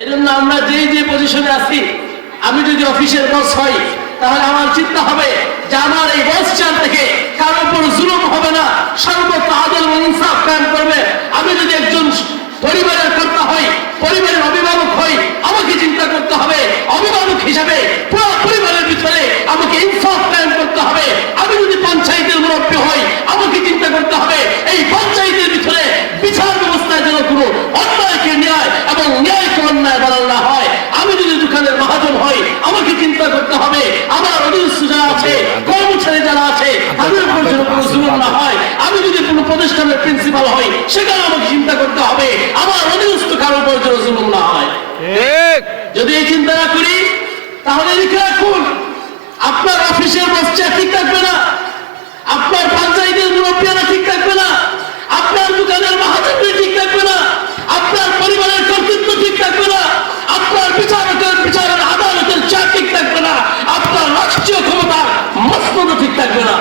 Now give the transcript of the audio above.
এজন্য আমরা যে পজিশনে আছি, আমি যদি অফিসের বস হই তাহলে আমার চিন্তা হবে যে আমার এই বস চেয়ার থেকে কারোর উপর জুলুম হবে না, সর্বত্র আদল ও ইনসাফ কায়েম করবে। আমি যদি একজন পরিবারের কর্তা হই, পরিবারের অভিভাবক হই, আমাকে চিন্তা করতে হবে অভিভাবক হিসাবে পুরো পরিবারের ভিতরে আমাকে ইনসাফ কায়েম করতে হবে। আমি যদি পঞ্চায়েতের মুরব্বী হই, আমাকে চিন্তা করতে হবে এই পঞ্চায়েতের ভিতরে বিচার ব্যবস্থায় যেন কোনো অন্যায়কে ন্যায় এবং ন্যায়কে অন্যায় বানানো না হয়। আমি যদি দোকানের মহাজন হই, আমাকে চিন্তা করতে হবে আমার অধীনস্থ যারা আছে, কর্মচারী যারা আছে, তাদের উপর যেন কোনো জুলুম না হয়। আমি যদি কোনো প্রতিষ্ঠানের প্রিন্সিপাল হই, সেখানে আমাকে চিন্তা করতে হবে আমার অধীনস্থ কারোর উপর যেন জুলুম না হয়। যদি এই চিন্তা না করি তাহলে লিখে রাখুন, আপনার অফিসের বসটা ঠিক থাকবে না, আপনার পঞ্চায়েতের মুরব্বীরা ঠিক থাকবে না, আপনার দোকানের মহাজনরা ঠিক থাকবে না, আপনার পরিবারের কর্তৃত্ব ঠিক থাকবে না, আপনার বিচারের আদালতের চেয়ার ঠিক থাকবে না, আপনার রাষ্ট্রীয় ক্ষমতার মসনদ ঠিক থাকবে না।